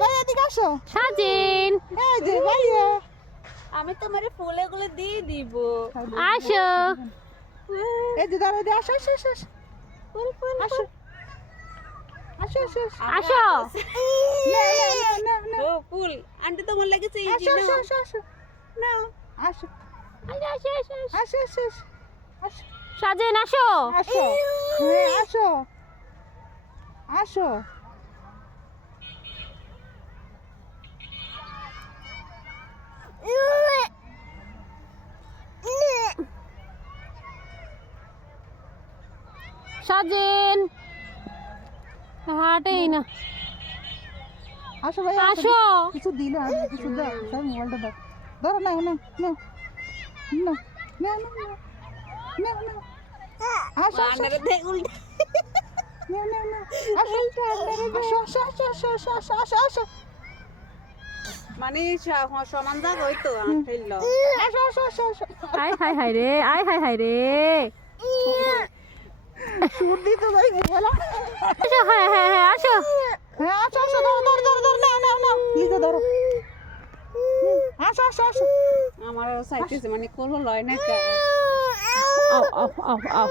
ভাই এদিকে আসো। সাজিন এই যে ভাইয়া আমি তোমার ফুল এগুলো দিয়ে দিব। আসো এই যে দাঁড়া আসো আসো আসো আসো। ফুল ফুল আসো আসো আসো আসো না ও ফুল আন্টি তোমার লেগেছে এই আসো যে আসো আসো আসো নাও আসো আসো আসো আসো আসো আসো আসো সাজিন আসো আসো হ্যাঁ আসো আসো সাজিন হাঁটেই না আসো ভাই আসো কিছু দিলে আর কিছু দাও স্যার মোবাইলটা দাও ধরো না না না না না না না আসো আসো আন্ডারে দে উল্টা না না না আসো আসো আসো আসো আসো আসো আসো আসো আসো মানে সমান জায়গা হইতো ফেলল আসো আসো আসো আসো আয় হায় হায় রে আয় হায় হায় রে সুর দিতে ভাই বলো আসো হ্যাঁ হ্যাঁ হ্যাঁ আসো হ্যাঁ আসো আসো ধরো ধরো ধরো ধরো না না না লিজে ধরো আসো আসো আসো আমার সাইতেছে মানে কোলো লয় না কা আও আও আও আও